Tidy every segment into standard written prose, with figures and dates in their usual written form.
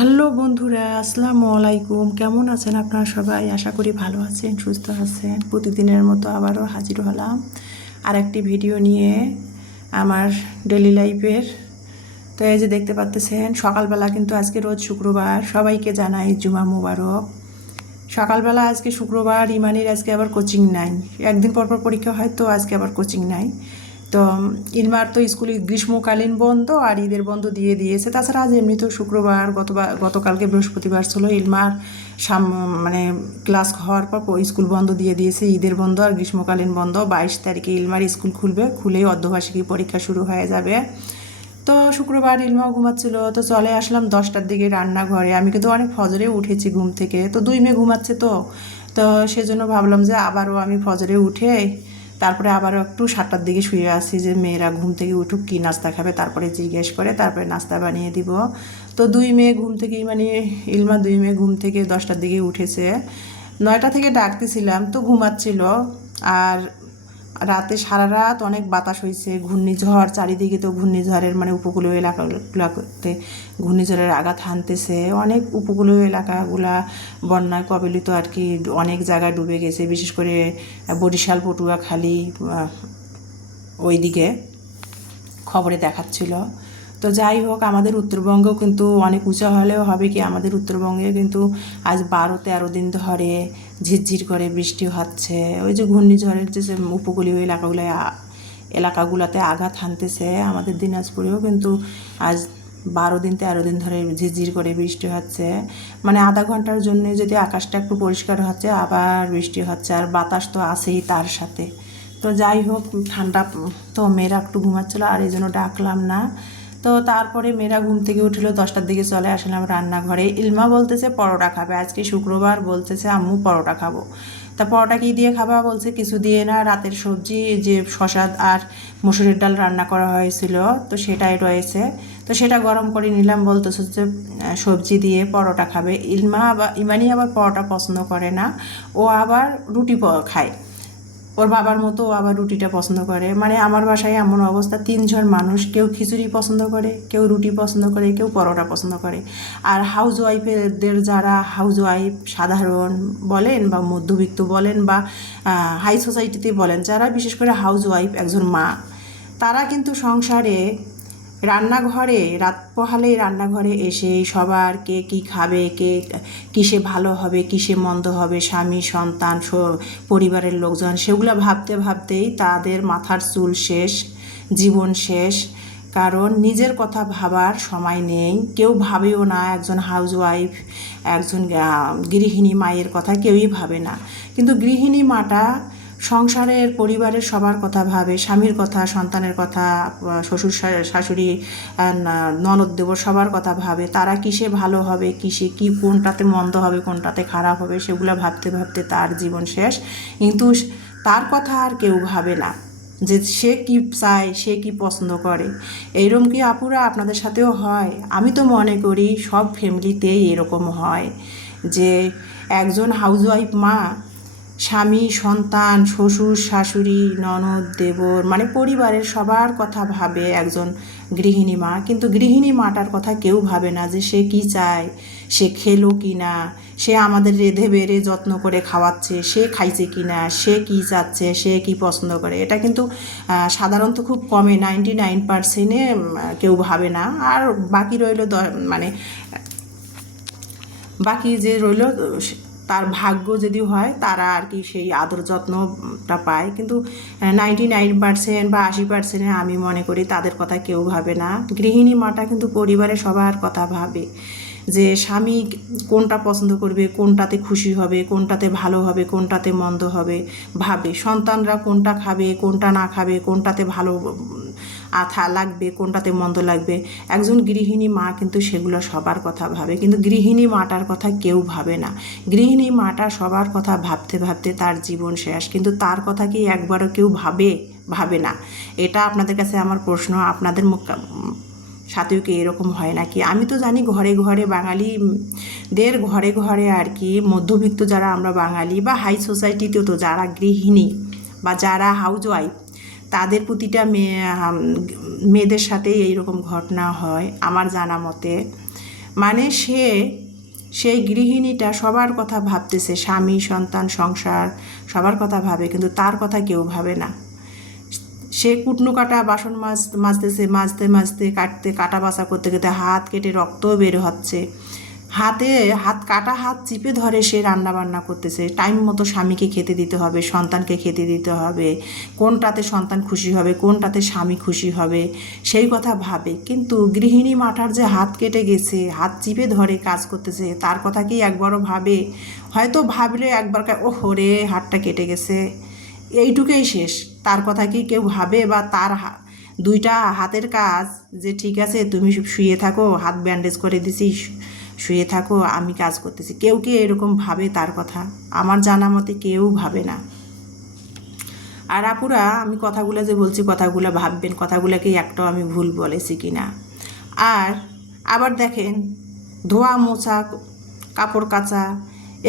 Hello বন্ধুরা, আসসালামু আলাইকুম। কেমন আছেন আপনারা সবাই? আশা করি ভালো আছেন, সুস্থ আছেন। প্রতিদিনের মতো আবারও হাজির হলাম আর একটি ভিডিও নিয়ে আমার ডেলি লাইফের। তো এই যে দেখতে পাচ্ছেন, সকালবেলা কিন্তু আজকে রোজ শুক্রবার, সবাইকে জানাই জুমা মুবারক। সকালবেলা আজকে শুক্রবার, ইমানির আজকে আবার কোচিং নাই, একদিন পর পর পরীক্ষা হয়, তো আজকে আবার কোচিং নাই। তো ইলমার তো স্কুলে গ্রীষ্মকালীন বন্ধ আর ঈদের বন্ধ দিয়ে দিয়েছে। তাছাড়া আজ এমনি তো শুক্রবার, গতকালকে বৃহস্পতিবার ছিল। ইলমার মানে ক্লাস হওয়ার পর স্কুল বন্ধ দিয়ে দিয়েছে, ঈদের বন্ধ আর গ্রীষ্মকালীন বন্ধ। 22 তারিখে ইলমার স্কুল খুলবে, খুলেই অর্ধবার্ষিকী পরীক্ষা শুরু হয়ে যাবে। তো শুক্রবার ইলমাও ঘুমাচ্ছিল, তো চলে আসলাম 10টার দিকে রান্নাঘরে। আমি কিন্তু অনেক ফজরে উঠেছি ঘুম থেকে, তো দুই মেয়ে ঘুমাচ্ছে, তো তো সেজন্য ভাবলাম যে আবারও আমি ফজরে উঠে তারপরে আবারও একটু 7টার দিকে শুয়ে আসি, যে মেয়েরা ঘুম থেকে উঠুক, কী নাস্তা খাবে, তারপরে জিজ্ঞেস করে তারপরে নাস্তা বানিয়ে দিব। তো দুই মেয়ে ঘুম থেকেই, মানে ইলমা দুই মেয়ে ঘুম থেকে 10টার দিকে উঠেছে। 9টা থেকে ডাকতেছিলাম, তো ঘুমাচ্ছিল। আর রাতে সারা রাত অনেক বাতাস হয়েছে, ঘূর্ণিঝড় চারিদিকে, তো ঘূর্ণিঝড়ের মানে উপকূলীয় এলাকাগুলোতে ঘূর্ণিঝড়ের আঘাত হানতেছে। অনেক উপকূলীয় এলাকাগুলা বন্যায় কবলিত আর কি, অনেক জায়গায় ডুবে গেছে, বিশেষ করে বরিশাল, পটুয়াখালী ওইদিকে খবরে দেখাচ্ছিল। তো যাই হোক, আমাদের উত্তরবঙ্গেও কিন্তু অনেক উঁচা হলেও হবে কি, আমাদের উত্তরবঙ্গে কিন্তু আজ 12-13 দিন ধরে ঝিরঝির করে বৃষ্টি হচ্ছে। ওই যে ঘূর্ণিঝড়ের যে উপকূলীয় এলাকাগুলোতে আঘাত হানতেছে, আমাদের দিনাজপুরেও কিন্তু আজ 12-13 দিন ধরে ঝিরঝির করে বৃষ্টি হচ্ছে। মানে আধা ঘন্টার জন্য যদি আকাশটা একটু পরিষ্কার হচ্ছে, আবার বৃষ্টি হচ্ছে, আর বাতাস তো আছেই তার সাথে। তো যাই হোক, ঠান্ডা, তো মেয়েরা একটু ঘুমাচ্ছিলো আর এই জন্য ডাকলাম না। তো তারপরে মেয়েরা ঘুম থেকে উঠলো, 10টার দিকে চলে আসলাম রান্নাঘরে। ইলমা বলতেছে পরোটা খাবে, আজকে শুক্রবার, বলতেছে আম্মু পরোটা খাবো। তা পরোটা কী দিয়ে খাবা, বলছে কিছু দিয়ে না, রাতের সবজি যে শসা আর মসুরের ডাল রান্না করা হয়েছিল, তো সেটাই রয়েছে, তো সেটা গরম করে নিলাম। বলতেছে যে সবজি দিয়ে পরোটা খাবে। ইমানি আবার পরোটা পছন্দ করে না, ও আবার রুটি খায়। ওর বাবার মতো ও আবার রুটিটা পছন্দ করে। মানে আমার বাসায় এমন অবস্থা, 3জন মানুষ, কেউ খিচুড়ি পছন্দ করে, কেউ রুটি পছন্দ করে, কেউ পরোটা পছন্দ করে। আর হাউস ওয়াইফেদের, যারা হাউস ওয়াইফ সাধারণ বলেন বা মধ্যবিত্ত বলেন বা হাই সোসাইটিতে বলেন, যারা বিশেষ করে হাউস ওয়াইফ, একজন মা, তারা কিন্তু সংসারে রান্নাঘরে রাত পোহালেই রান্নাঘরে এসে সবার কে কী খাবে, কে কিসে ভালো হবে, কিসে মন্দ হবে, স্বামী, সন্তান, পরিবারের লোকজন, সেগুলো ভাবতে ভাবতেই তাদের মাথার চুল শেষ, জীবন শেষ। কারণ নিজের কথা ভাবার সময় নেই, কেউ ভাবেও না। একজন হাউসওয়াইফ, একজন গৃহিণী মায়ের কথা কেউই ভাবে না, কিন্তু গৃহিণী মাটা সংসারের পরিবারের সবার কথা ভাবে, স্বামীর কথা, সন্তানের কথা, শ্বশুর শাশুড়ি, ননদ দেবর সবার কথা ভাবে। তারা কিসে ভালো হবে, কিসে কি, কোনটাতে মন্দ হবে, কোনটাতে খারাপ হবে, সেগুলো ভাবতে ভাবতে তার জীবন শেষ। কিন্তু তার কথা আর কেউ ভাবে না, যে সে কি চায়, সে কি পছন্দ করে। এইরকম কি আপুরা আপনাদের সাথেও হয়? আমি তো মনে করি সব ফ্যামিলিতেই এরকম হয়, যে একজন হাউসওয়াইফ মা স্বামী, সন্তান, শ্বশুর শাশুড়ি, ননদ দেবর, মানে পরিবারের সবার কথা ভাবে একজন গৃহিণী মা। কিন্তু গৃহিণী মাটার কথা কেউ ভাবে না, যে সে কি চায়, সে খেলো কি না, সে আমাদের রেঁধে বেড়ে যত্ন করে খাওয়াচ্ছে, সে খাইছে কি না, সে কি চাচ্ছে, সে কি পছন্দ করে। এটা কিন্তু সাধারণত খুব কমে, 99%-এ কেউ ভাবে না। আর বাকি রইল মানে বাকি যে রইল, তার ভাগ্য যদি হয়, তারা আর কি সেই আদর যত্নটা পায়। কিন্তু 99% বা 80%-এ আমি মনে করি তাদের কথা কেউ ভাবে না। গৃহিণী মাটা কিন্তু পরিবারের সবার কথা ভাবে, যে স্বামী কোনটা পছন্দ করবে, কোনটাতে খুশি হবে, কোনটাতে ভালো হবে, কোনটাতে মন্দ হবে ভাবে। সন্তানরা কোনটা খাবে, কোনটা না খাবে, কোনটাতে ভালো লাগবে, কোনটাতে মন্দ লাগবে, একজন গৃহিণী মা কিন্তু সেগুলো সবার কথা ভাবে। কিন্তু গৃহিণী মাটার কথা কেউ ভাবে না। গৃহিণী মাটা সবার কথা ভাবতে ভাবতে তার জীবন শেষ। কিন্তু তার কথা কি একবারও কেউ ভাবে না? এটা আপনাদের কাছে আমার প্রশ্ন। আপনাদের সাথেও কি এরকম হয় নাকি? আমি তো জানি ঘরে ঘরে বাঙালিদের ঘরে ঘরে আর কি, মধ্যবিত্ত যারা আমরা বাঙালি বা হাই সোসাইটিতেও তো যারা গৃহিণী বা যারা হাউসওয়াইফ, তাদের প্রতিটা মেয়েদের সাথেই এইরকম ঘটনা হয় আমার জানা মতে। মানে সেই গৃহিণীটা সবার কথা ভাবতেছে, স্বামী, সন্তান, সংসার সবার কথা ভাবে, কিন্তু তার কথা কেউ ভাবে না। সে কুটনো কাটা বাসন মাজতেছে, মাজতে মাজতে কাটা বাছা করতে করতে হাত কেটে রক্ত বের হচ্ছে, হাত চিপে ধরে সে রান্না বান্না করতেছে। টাইম মতো স্বামীকে খেতে দিতে হবে, সন্তানকে খেতে দিতে হবে, কোনটাতে সন্তান খুশি হবে, কোনটাতে স্বামী খুশি হবে সেই কথা ভাবে। কিন্তু গৃহিণী মাঠার যে হাত কেটে গেছে, হাত চিপে ধরে কাজ করতেছে, তার কথা কি একবারও ভাবে? হয়তো ভাবলে একবার ওহো রে হাতটা কেটে গেছে, এইটুকুই শেষ। তার কথা কি কেউ ভাবে? বা তার দুইটা হাতের কাজ যে ঠিক আছে তুমি শুয়ে থাকো, হাত ব্যান্ডেজ করে দিছি, শুয়ে থাকো, আমি কাজ করতেছি, কেউ কি এরকম ভাবে তার কথা? আমার জানা মতে কেউ ভাবে না। আর আপুরা, আমি কথাগুলো যে বলছি কথাগুলো ভাববেন, কথাগুলোকে একটাও আমি ভুল বলেছি কি না। আর আবার দেখেন, ধোয়া মোছা, কাপড় কাচা,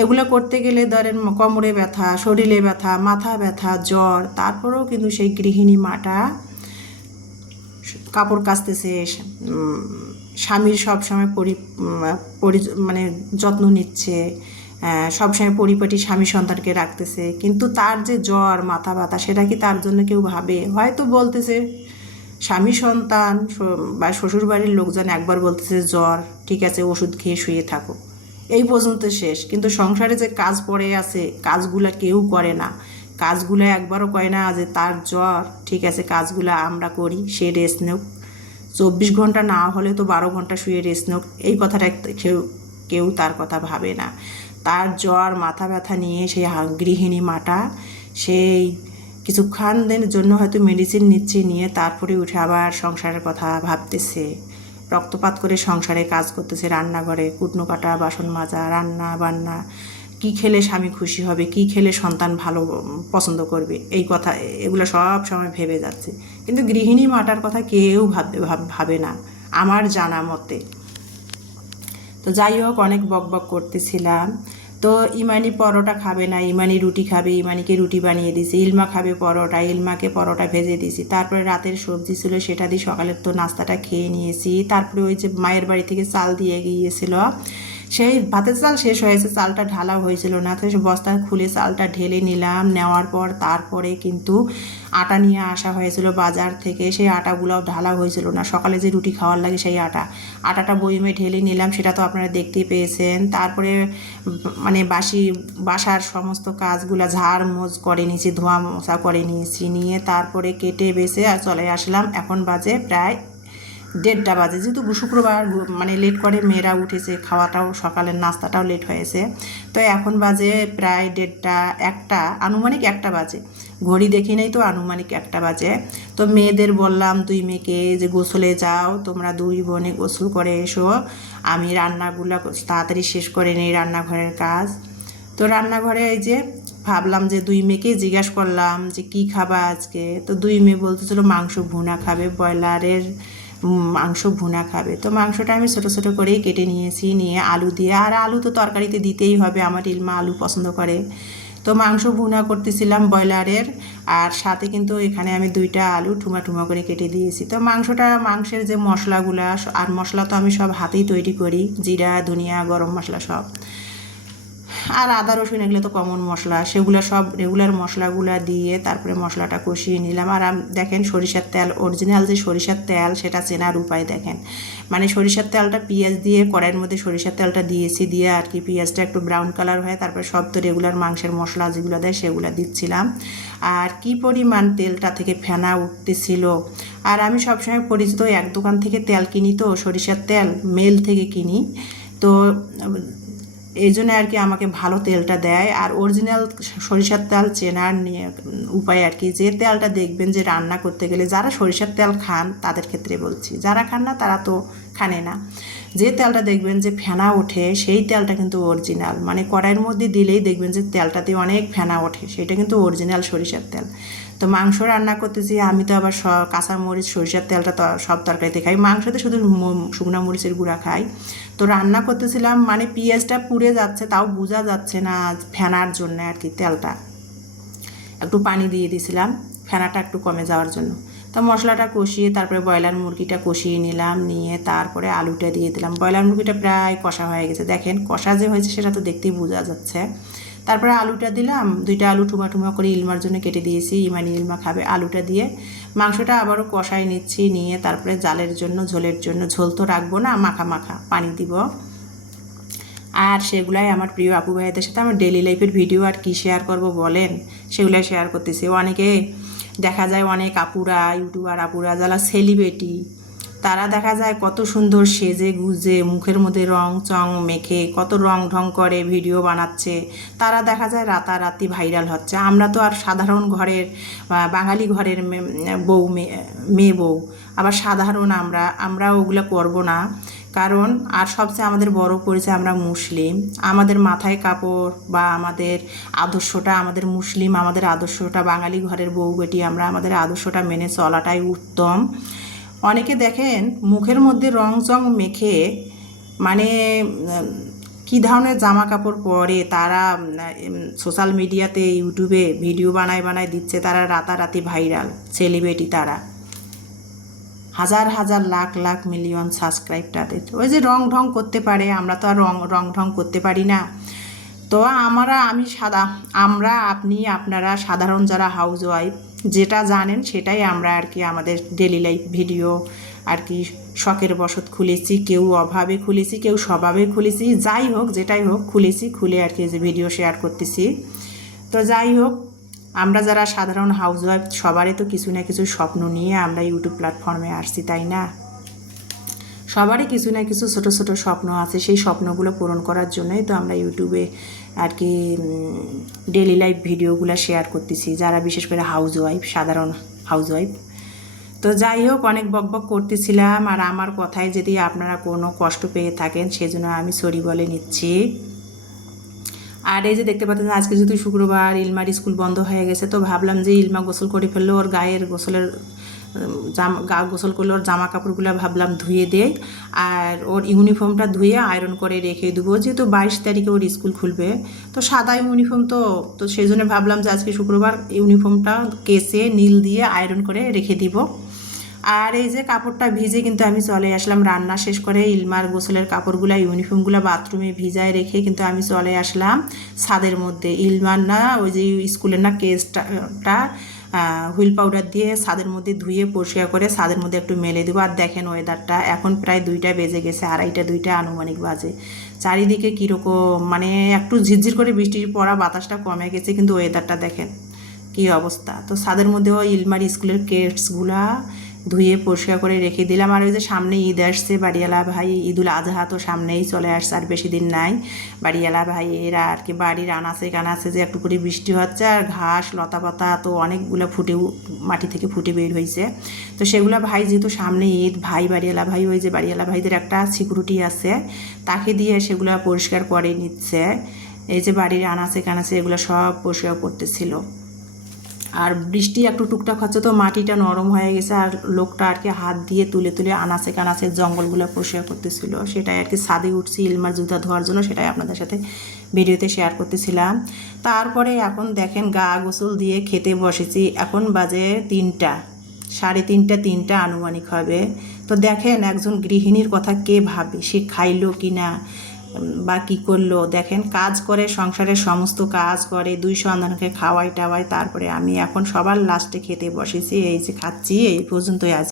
এগুলো করতে গেলে ধরেন কোমরে ব্যথা, শরীরে ব্যথা, মাথা ব্যথা, জ্বর, তারপরেও কিন্তু সেই গৃহিণী মাটা কাপড় কাচতেছে, স্বামীর সবসময় মানে যত্ন নিচ্ছে, সবসময় পরিপাটি স্বামী সন্তানকে রাখতেছে। কিন্তু তার যে জ্বর, মাথা ব্যথা, সেটা কি তার জন্য কেউ ভাবে? হয়তো বলতেছে স্বামী সন্তান বা শ্বশুরবাড়ির লোকজন একবার বলতেছে জ্বর, ঠিক আছে ওষুধ খেয়ে শুয়ে থাকো, এই পর্যন্ত শেষ। কিন্তু সংসারে যে কাজ পড়ে আছে, কাজগুলা কেউ করে না। কাজগুলো একবারও করে না যে তার জ্বর, ঠিক আছে কাজগুলো আমরা করি, সে রেস্ট নেওক, 24 ঘন্টা না হলে তো 12 ঘন্টা শুয়ে রেস্ট নেওক, এই কথাটা কেউ তার কথা ভাবে না। তার জ্বর, মাথা ব্যথা নিয়ে সেই গৃহিণী মাটা সেই কিছুক্ষণ দিনের জন্য হয়তো মেডিসিন নিচ্ছে, নিয়ে তারপরে উঠে আবার সংসারের কথা ভাবতেছে, রক্তপাত করে সংসারে কাজ করতেছে, রান্নাঘরে কুটনো কাটা, বাসন মাজা, রান্না বান্না, কি খেলে স্বামী খুশি হবে, কি খেলে সন্তান ভালো পছন্দ করবে, এই কথা এগুলো সব সময় ভেবে যাচ্ছে। কিন্তু গৃহিণী মাটার কথা কেউ ভাবে না আমার জানা মতে। তো যাই হোক, অনেক বকবক করতেছিলাম। তো ইমানি পরোটা খাবে না, ইমানি রুটি খাবে, ইমানিকে রুটি বানিয়ে দিয়েছি। ইলমা খাবে পরোটা, ইলমাকে পরোটা ভেজে দিয়েছি। তারপরে রাতের সবজি ছিল, সেটা দিয়ে সকালের তো নাস্তাটা খেয়ে নিয়েছি। তারপরে ওই যে মায়ের বাড়ি থেকে চাল দিয়ে গিয়েছিল, সেই ভাতের চাল শেষ হয়েছে, চালটা ঢালা হয়েছিল না, তো বস্তা খুলে চালটা ঢেলে নিলাম। নেওয়ার পর তারপরে কিন্তু আটা নিয়ে আসা হয়েছিল বাজার থেকে, সেই আটাগুলোও ঢালা হয়েছিল না, সকালে যে রুটি খাওয়ার লাগে সেই আটাটা বইমে ঢেলে নিলাম, সেটা তো আপনারা দেখতেই পেয়েছেন। তারপরে মানে বাসার সমস্ত কাজগুলো ঝাড় মোজ করে নিয়েছি, ধোয়া মোছা করে নিয়েছি, নিয়ে তারপরে কেটে বেছে আর চলে আসলাম। এখন বাজে প্রায় 1:30 বাজে, যেহেতু শুক্রবার মানে লেট করে মেয়েরা উঠেছে, খাওয়াটাও সকালের নাস্তাটাও লেট হয়েছে। তো এখন বাজে প্রায় 1:30 আনুমানিক 1টা বাজে, ঘড়ি দেখি নেই তো আনুমানিক 1টা বাজে। তো মেয়েদের বললাম, 2 মেয়েকে যে গোসলে যাও, তোমরা 2 বোনে গোসল করে এসো, আমি রান্নাগুলো তাড়াতাড়ি শেষ করে নিই, রান্নাঘরের কাজ। তো রান্নাঘরে এই যে ভাবলাম যে 2 মেয়েকে জিজ্ঞাসা করলাম যে কি খাবা আজকে। তো 2 মেয়ে বলতেছিল মাংস ভুনা খাবে, ব্রয়লারের মাংস ভুনা খাবে। তো মাংসটা আমি ছোটো ছোটো করেই কেটে নিয়েছি, নিয়ে আলু দিয়ে, আর আলু তো তরকারিতে দিতেই হবে, আমার ইলমা আলু পছন্দ করে। তো মাংস ভুনা করতেছিলাম ব্রয়লারের, আর সাথে কিন্তু এখানে আমি 2টা আলু ঠুমা ঠুমা করে কেটে দিয়েছি। তো মাংসের যে মশলাগুলা, আর মশলা তো আমি সব হাতেই তৈরি করি, জিরা, ধনিয়া, গরম মশলা সব, আর আদা রসুন এগুলো তো কমন মশলা, সেগুলো সব রেগুলার মশলাগুলো দিয়ে তারপরে মশলাটা কষিয়ে নিলাম। আর দেখেন সরিষার তেল, অরিজিনাল যে সরিষার তেল সেটা চেনার উপায় দেখেন, মানে সরিষার তেলটা পেঁয়াজ দিয়ে কড়াইয়ের মধ্যে সরিষার তেলটা দিয়েছি, দিয়ে আর কি পেঁয়াজটা একটু ব্রাউন কালার হয়, তারপরে সব তো রেগুলার মাংসের মশলা যেগুলো দেয় সেগুলো দিচ্ছিলাম। আর কি পরিমাণ তেলটা থেকে ফেনা উঠতেছিল। আর আমি সবসময় পরিচিত এক দোকান থেকে তেল কিনি, তো সরিষার তেল মেল থেকে কিনি, তো এই জন্য আর কি আমাকে ভালো তেলটা দেয়। আর অরিজিনাল সরিষার তেল চেনার উপায় আর কি, যে তেলটা দেখবেন যে রান্না করতে গেলে, যারা সরিষার তেল খান তাদের ক্ষেত্রে বলছি, যারা খান না তারা তো খানে না, যে তেলটা দেখবেন যে ফেনা ওঠে সেই তেলটা কিন্তু অরিজিনাল, মানে কড়াইয়ের মধ্যে দিলেই দেখবেন যে তেলটাতে অনেক ফেনা ওঠে, সেটা কিন্তু অরিজিনাল সরিষার তেল। তো মাংস রান্না করতেছি আমি, তো আবার কাঁচামরিচ সরিষার তেলটা তো সব তরকারিতে খাই, মাংসতে শুধু শুকনো মরিচের গুঁড়া খাই। তো রান্না করতেছিলাম, মানে পেঁয়াজটা পুড়ে যাচ্ছে, তাও বোঝা যাচ্ছে না ফেনার জন্য আর কি, তেলটা একটু পানি দিয়ে দিয়েছিলাম ফেনাটা একটু কমে যাওয়ার জন্য। তো মশলাটা কষিয়ে তারপরে ব্রয়লার মুরগিটা কষিয়ে নিলাম, নিয়ে তারপরে আলুটা দিয়ে দিলাম। ব্রয়লার মুরগিটা প্রায় কষা হয়ে গেছে, দেখেন কষা যে হয়েছে সেটা তো দেখতেই বোঝা যাচ্ছে। তারপরে আলুটা দিলাম, 2টা আলু টুমা টুমা করে ইলমার জন্য কেটে দিয়েছি, ইলমা খাবে। আলুটা দিয়ে মাংসটা আবারও কষাই নিচ্ছি, নিয়ে তারপরে জালের জন্য ঝোলের জন্য, ঝোল তো রাখবো না, মাখা মাখা পানি দিব। আর সেগুলাই আমার প্রিয় আপু ভাইদের সাথে আমার ডেইলি লাইফের ভিডিও আর কি শেয়ার করব বলেন, সেগুলাই শেয়ার করতেছি। অনেকে দেখা যায়, অনেক আপুরা, ইউটিউবার আপুরা যারা সেলিব্রিটি, তারা দেখা যায় কত সুন্দর সেজে গুজে মুখের মধ্যে রং চং মেখে কত রং ঢং করে ভিডিও বানাচ্ছে, তারা দেখা যায় রাতারাতি ভাইরাল হচ্ছে। আমরা তো আর সাধারণ ঘরের বাঙালি ঘরের বউ, মেয়ে বউ, আবার সাধারণ আমরা ওগুলো করব না। কারণ আর সবচেয়ে আমাদের বড় পরিচয়, আমরা মুসলিম, আমাদের মাথায় কাপড় বা আমাদের আদর্শটা, আমাদের মুসলিম, আমাদের আদর্শটা বাঙালি ঘরের বউ বেটি, আমরা আমাদের আদর্শটা মেনে চলাটাই উত্তম। অনেকে দেখেন মুখের মধ্যে রং চং মেখে মানে কী ধরনের জামা কাপড় পরে তারা সোশ্যাল মিডিয়াতে ইউটিউবে ভিডিও বানায় দিচ্ছে, তারা রাতারাতি ভাইরাল সেলিব্রিটি, তারা হাজার হাজার লাখ লাখ মিলিয়ন সাবস্ক্রাইব তাদের। ওই যে রং ঢং করতে পারে, আমরা তো আর রং ঢং করতে পারি না। তো আমরা আপনি আপনারা সাধারণ যারা হাউস ওয়াইফ যেটা জানেন সেটাই আমরা আর কি আমাদের ডেলি লাইফ ভিডিও আর কি শখের বশত খুলেছি, কেউ অভাবে খুলেছি, কেউ স্বভাবে খুলেছি, যাই হোক যেটাই হোক খুলেছি, খুলে আর কি যে ভিডিও শেয়ার করতেছি। তো যাই হোক, আমরা যারা সাধারণ হাউস ওয়াইফ সবারই তো কিছু না কিছু স্বপ্ন নিয়ে আমরা ইউটিউব প্ল্যাটফর্মে আসছি, তাই না? সবারই কিছু না কিছু ছোট ছোট স্বপ্ন আছে, সেই স্বপ্নগুলো পূরণ করার জন্যই তো আমরা ইউটিউবে আর কি ডেলি লাইফ ভিডিওগুলো শেয়ার করতেছি, যারা বিশেষ করে হাউস ওয়াইফ, সাধারণ হাউস ওয়াইফ। তো যাই হোক, অনেক বকবক করতেছিলাম, আর আমার কথায় যদি আপনারা কোনো কষ্ট পেয়ে থাকেন সেজন্য আমি সরি বলে নিচ্ছি। আর এই যে দেখতে পাচ্ছেন, আজকে যেহেতু শুক্রবার, ইলমার স্কুল বন্ধ হয়ে গেছে, তো ভাবলাম যে ইলমা গোসল করে ফেললো, ওর গায়ের গোসলের গোসল করলে ওর জামা কাপড়গুলো ভাবলাম ধুয়ে দেয়, আর ওর ইউনিফর্মটা ধুয়ে আয়রন করে রেখে দেবো, যেহেতু 22 তারিখে ওর স্কুল খুলবে। তো সাদা ইউনিফর্ম তো সেই জন্য ভাবলাম যে আজকে শুক্রবার ইউনিফর্মটা কেসে নীল দিয়ে আয়রন করে রেখে দিব। আর এই যে কাপড়টা ভিজে কিন্তু আমি চলে আসলাম, রান্না শেষ করে ইলমার গোসলের কাপড়গুলো, ইউনিফর্মগুলো বাথরুমে ভিজায় রেখে কিন্তু আমি চলে আসলাম ছাদের মধ্যে। ইলমার না ওই যে স্কুলের না কেসটা হুইল পাউডার দিয়ে ছাদের মধ্যে ধুয়ে পরিষ্কার করে ছাদের মধ্যে একটু মেলে দেবো। আর দেখেন ওয়েদারটা, এখন প্রায় 2টা বেজে গেছে, 2:30 আনুমানিক বাজে। চারিদিকে কীরকম মানে একটু ঝিরঝির করে বৃষ্টি পড়া, বাতাসটা কমে গেছে, কিন্তু ওয়েদারটা দেখেন কী অবস্থা। তো ছাদের মধ্যেও ইলমার স্কুলের কেটসগুলা ধুয়ে পরিষ্কার করে রেখে দিলাম। আর ওই যে সামনে ঈদ আসছে, বাড়িওয়ালা ভাই ঈদুল আজহা তো সামনেই চলে আসছে, আর বেশি দিন নাই। বাড়িওয়ালা ভাই এরা আর কি বাড়ির আনাচে কানাচে যে একটু করে বৃষ্টি হচ্ছে, আর ঘাস লতা পাতা তো অনেকগুলো মাটি থেকে ফুটে বের হয়েছে। তো সেগুলো ভাই যেহেতু সামনে ঈদ, বাড়িওয়ালা ভাই ওই যে বাড়িওয়ালা ভাইদের একটা সিকিউরিটি আছে, তাকে দিয়ে সেগুলো পরিষ্কার করে নিচ্ছে। এই যে বাড়ির আনাচে কানাচে এগুলো সব পরিষ্কার করতেছিল। আর বৃষ্টি একটু টুকটাক হচ্ছে, তো মাটিটা নরম হয়ে গেছে, আর লোকটা আর কি হাত দিয়ে তুলে তুলে আনাচে কানাচে জঙ্গলগুলো পরিষ্কার করতেছিল। সেটাই আর কি ছাদে উঠছি ইলমার জুতা ধোয়ার জন্য, সেটাই আপনাদের সাথে ভিডিওতে শেয়ার করতেছিলাম। তারপরে এখন দেখেন গা গোসল দিয়ে খেতে বসেছি, এখন বাজে 3টা, 3:30 আনুমানিক হবে। তো দেখেন একজন গৃহিণীর কথা কে ভাবে, সে খাইলো কি না বা কী করলো। দেখেন কাজ করে, সংসারের সমস্ত কাজ করে, 2 সন্তানকে খাওয়াই টাওয়াই, তারপরে আমি এখন সবার লাস্টে খেতে বসেছি। এই যে খাচ্ছি, এই পর্যন্তই আজ।